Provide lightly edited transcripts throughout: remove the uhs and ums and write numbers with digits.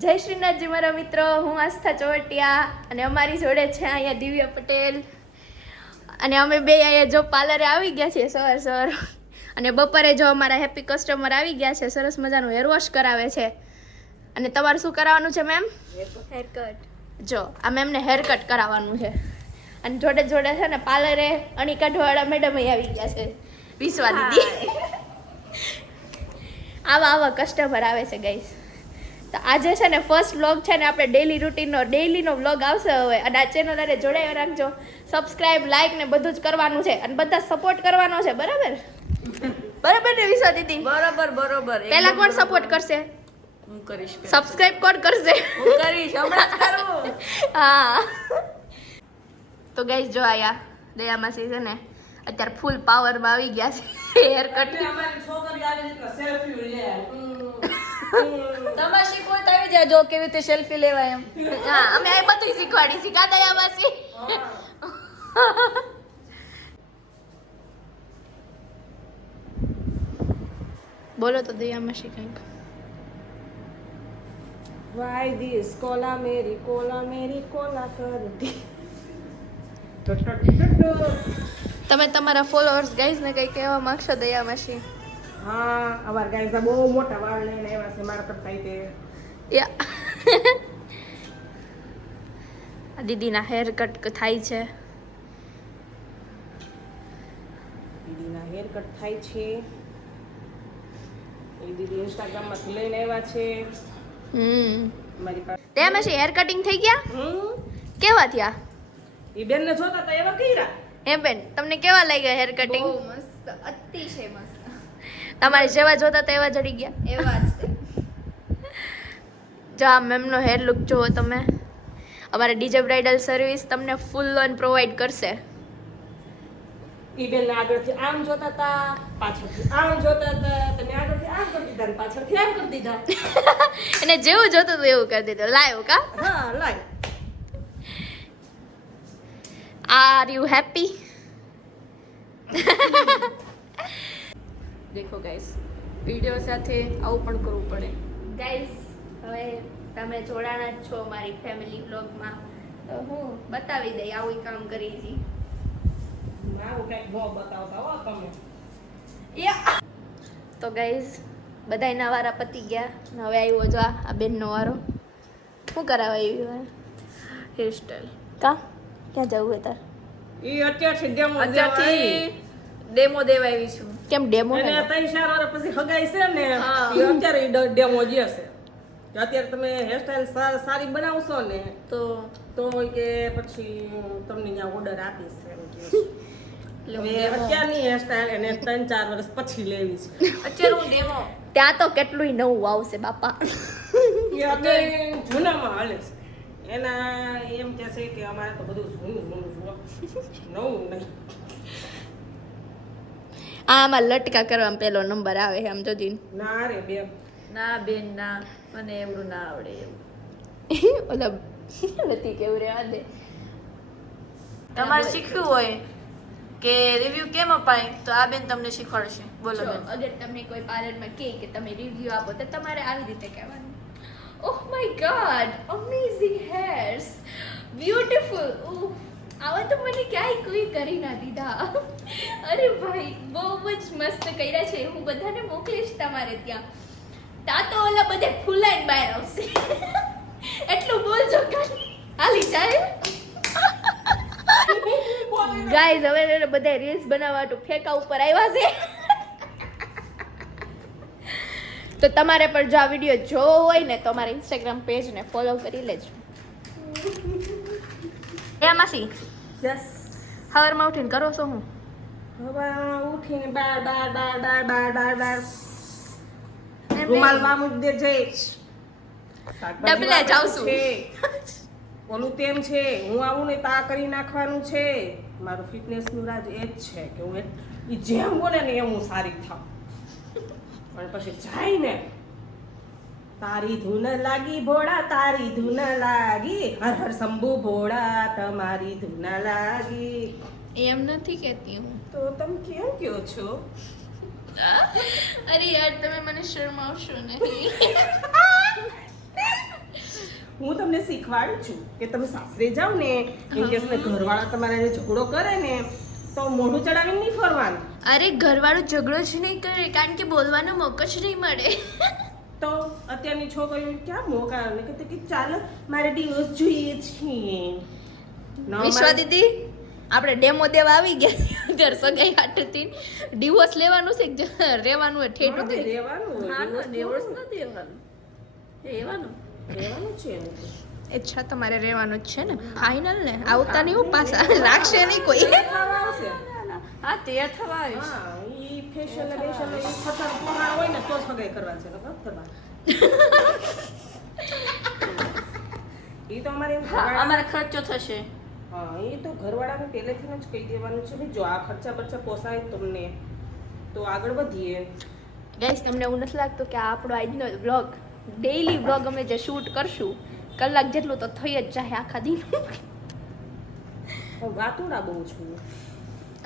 જય શ્રીનાથજી મારા મિત્રો, હું આસ્થા ચોવટિયા અને અમારી જોડે છે અહીંયા દિવ્ય પટેલ અને અમે બે અહીંયા જો પાર્લરે આવી ગયા છીએ સવાર અને બપોરે જો અમારા હેપી કસ્ટમર આવી ગયા છે, સરસ મજાનું હેર વોશ કરાવે છે. અને તમારે શું કરાવવાનું છે મેમ? Hair cut. જો આ મેમને હેર કટ કરાવવાનું છે અને જોડે જોડે છે ને પાર્લરે અનિકા ઢોવાળા મેડમ આવી ગયા છે, વિશ્વા દીદી. આવા કસ્ટમર આવે છે ગાઈસ. તો આજે છે ને ફર્સ્ટ વ્લોગ છે ને આપણે ડેઈલીનો વ્લોગ આવશે હવે. અને આ ચેનલ અરે જોડાઈ રાખજો, સબસ્ક્રાઇબ, લાઈક ને બધું જ કરવાનું છે અને બધા સપોર્ટ કરવાનો છે. બરાબર બરાબર ને વિશ્વા દીદી? બરોબર. પહેલા કોણ સપોર્ટ કરશે? હું કરીશ. સબસ્ક્રાઇબ કોણ કરશે? હું કરીશ, હમણાં જ કરું. હા. તો ગાઈસ જો આયા દયા માસી છે ને અત્યારે ફૂલ પાવરમાં આવી ગયા છે હેર કટ. અમારી છોકરી આવી રીતના સેલ્ફી લે. તમારે શીખવું તો આવી જાય, જો કેવી રીતે સેલ્ફી લેવાય એમ. હા, અમે આ બધું શીખવાડી શીખા દયા માસી. બોલો તો દયા માસી કંઈક. Why this કોલા મેરી કોલા કરતી. તમે તમારા ફોલોઅર્સ ગાઈઝ ને કંઈ કહેવા માંગશો દયા માસી? હા, અમાર ગાઈસ બહુ મોટા વાળ લઈને આવ્યા છે મારા કરતા તે. યા. આ દીદીના હેર કટ થાય છે. દીદીના હેર કટ થાય છે. એ દીદી ઇન્સ્ટાગ્રામ માંથી લઈને આવ્યા છે મારી પાસે. દયા માસી હેર કટિંગ થઈ ગયા? કેવા થયા? એ બેન ને જોતા હતા એવા કર્યા. હે બેન, તમને કેવા લાગ્યા હેર કટિંગ? બહુ મસ્ત, અતિશય મસ્ત. તમારે જેવા જોતા હતા એવા જડી ગયા? એવા જ છે. જો આ મેમનો હેર લુક જુઓ તમે. અમારે ડીજે બ્રાઇડલ સર્વિસ તમને ફૂલ ઓન પ્રોવાઈડ કરશે. ઈ બેન આગળથી આમ જોતા હતા, પાછળથી આમ જોતા હતા, તમે આગળથી આમ કરી દીધા ને પાછળથી આમ કરી દીધા. એને જેવું જોતું હતું એવું કરી દીધું. લાઈવ કા? હા, લાય. Are you happy? દેખો ગાઈસ, વિડિયો સાથે આવું પણ કરવું પડે. ગાઈસ, હવે તમે જોડાણા જ છો મારી ફેમિલી બ્લોગમાં, તો હું બતાવી દઈ આવું કામ કરી છી. મારું કઈક બહુ બતાવતા હો તમે. તો ગાઈસ, બધાયના વારા પતી ગયા ને હવે આવ્યો જો આ બેનનો વારો. શું કરાવાય હેરસ્ટાઈલ કા? ક્યાં જવું તાર? ઈ અત્યારથી ડેમો અત્યારથી ડેમો દેવા આવી છું. કેમ ડેમો? અને 3-4 વર્ષ પછી હગાઈ છે ને, હા. ઈ અત્યારે ડેમો જે છે કે અત્યારે તમે હેરસ્ટાઈલ સારી બનાવશો ને તો તો કે પછી તમને ત્યાં ઓર્ડર આપીશ એમ કે. એટલે હું હવે demo- અત્યારની હેરસ્ટાઈલ એને 3-4 વર્ષ પછી લેવી છે. અત્યારે હું ડેમો ત્યાં તો કેટલુંય નવું આવશે બાપા. એ અત્યારે જૂનામાં હાલે છે. એના એમ કે છે કે અમારે તો બધું જૂનું જૂનું નવું નહીં. આમાં લટકા કરવામાં પેલો નંબર આવે છે આમ જોજી. ના રે બેન, ના બેન ના, મને એવડું ના આવડે એવું. ઓલા નથી કેવું રેવા દે. તમારે શીખવું હોય કે રિવ્યુ કેમ અપાય તો આ બેન તમને શીખવાડશે. બોલો જો, બેન. અગર તમને કોઈ પાર્લરમાં કહે કે તમે રિવ્યુ આપો તો તમારે આવી રીતે કહેવાનું. Oh my God, amazing hairs, beautiful. આવા તો મને ક્યાંય કોઈ કરી ના દીધા. અરે ભાઈ, બહુ જ મસ્ત કર્યા છે. હું બધાને મોકલીશ તમારે ત્યાં. તા તો ઓલા બધે ફૂલાઈને બહાર આવશે. એટલું બોલજો ખાલી. હાલી જાય. ગાઈઝ, હવે બધા રીલ્સ બનાવવા તો ફેકા ઉપર આવ્યા છે. તો તમારે પણ જો આ વિડીયો જોવો હોય ને તો અમારા ઇન્સ્ટાગ્રામ પેજને ફોલો કરી લેજો. એ માસી, યસ. સવારમાં ઉઠીને કરો છો હું? હવે ઉઠીને બાર રૂમાલ વામુક દે છે. ડબલે જાઉં છું. ઓલું તેમ છે, હું આવું ને તા કરી નાખવાનું છે. મારું ફિટનેસ નું રાજ એ જ છે કે હું ઈ જેમ બોલે ને એમ હું સારી થાઉં. પણ પછી જાય ને, તારી ધૂન લાગી ભોળા, તારી ધૂન લાગી, હર હર શંભુ ભોળા, તમારી ધૂન લાગી. એમ નથી કહેતી હું. તો તમે કેમ કયો છો? અરે યાર, તમે મને શરમાવશો નહીં. હું તમને શીખવાડું છું કે તમે સાસરે જાઓ ને ઇન કેસ ને ઘરવાળા તમારા હારે ઝઘડો કરે ને તો મોઢું ચડાવીને નહીં ફરવાનું. અરે ઘરવાળો ઝઘડો જ નહીં કરે કારણ કે બોલવાનો મોકો જ નહીં મળે. તો અત્યારની છોકરીઓ ક્યાં મોકા ને કે ચાલ મારે ડિવોર્સ જોઈએ છે. વિશ્વા દીદી આપણે ડેમો દેવા આવી ગયા ઘર સગાઈ હાટથી ડિવોર્સ લેવાનું છે કે રહેવાનું હોય ઠેઠું દે રહેવાનું હા હોય ના ડિવોર્સ નથી દેવાનું રહેવાનું રહેવાનું છે ને તો. અચ્છા તમારે રહેવાનું જ છે ને ફાઇનલ ને આવતા નહીં પાછા રાખશે નહીં કોઈ. ખાવા આવશે. હા તે થવા આવીશ હા ઈ ફેશિયલ ને બેશિયલ ને ઈ ખતર પૂરા હોય ને તો સગાઈ કરવા છે નકર કરવા. ઈ તો અમારે એમ હા ઘરવાળા- અમારે ખર્ચો થશે હા એ તો ઘરવાળાને પહેલેથી જ કહી દેવાનું છે ભાઈ જો આ ખર્ચા બર્ચા પોસાય તમને તો આગળ વધીએ. ગાઈસ તમને એવું નથી લાગતું કે આ આપણો આજનો વ્લોગ ડેઈલી વ્લોગ અમે જે શૂટ કરશું કલાક જેટલું તો થઈ જ જાય આખા દિન. હું વાતુડા બહુ છું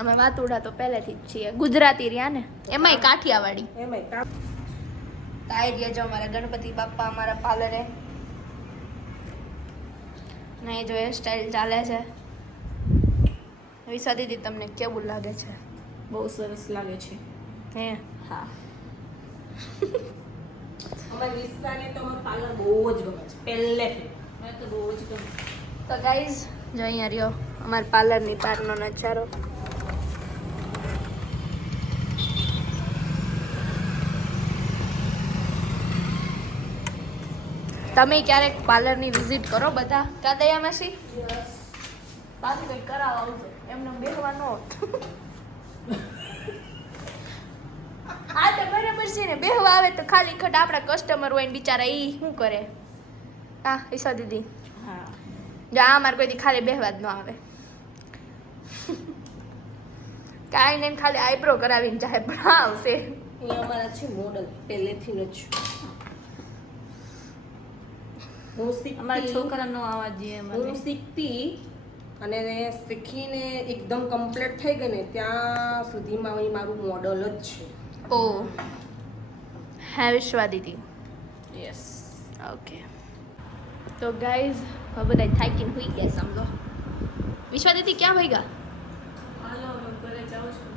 અમે વાતુડા તો પહેલેથી જ છીએ ગુજરાતી રહ્યા ને એમાંય કાઠિયાવાડી. એમાંય કામ તાઈ રહ્યા જો અમારા ગણપતિ બાપ્પા અમારા પાર્લરે ને જો હેરસ્ટાઈલ ચાલે છે. વિશા દીદી તમને કેવું લાગે છે? બહુ સરસ લાગે છે હે હા અમારી વિસ્તારને તો અમારું પાર્લર બહુ જ ગમે છે પહેલેથી. મને તો બહુ જ ગમે તો ગાઈઝ જો અહીંયા રહ્યો અમારા પાર્લરની બહારનો નજારો. તમે ક્યારેક પાર્લરની વિઝિટ કરો બધા કા દયા માસી? પાછું કંઈક કરાવવા આવજો એમને બેહવા ન હા તો બરાબર છે ને બેહવા આવે તો ખાલી ખટ આપણા કસ્ટમર હોય ને બિચારા ઈ શું કરે? હા ઈશા દીદી હા જો આ મારે કોઈ દી ખાલી બેહવા જ ન આવે કાંઈ નહીં ખાલી આઈબ્રો કરાવીને જાય પણ આવશે. એ અમારા છે મોડલ પહેલેથી જ. હું અમારા શીખતી છોકરાનો આવા જોઈએ હું મને શીખતી અને શીખીને એકદમ કમ્પ્લીટ થઈ ગઈ ને ત્યાં સુધીમાં એ મારું મોડલ જ છે. ઓ હે વિશ્વા દીદી યસ ઓકે તો ગાઈઝ હવે બધા થાકીને હોઈ ગયા સમજો. વિશ્વા દીદી ક્યાં ભાઈ ગયા? હાલો હું ઘરે જાઉં છું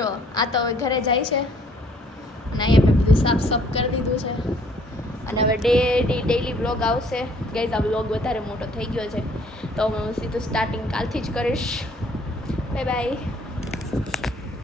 જો આ તો હવે ઘરે જાય છે અને અહીંયા મેં બધું સાફ સાફ કરી દીધું છે અને હવે ડેઈલી વ્લોગ આવશે. ગાઈઝ આ વ્લોગ વધારે મોટો થઈ ગયો છે તો હું સીધું સ્ટાર્ટિંગ કાલથી જ કરીશ. Bye bye.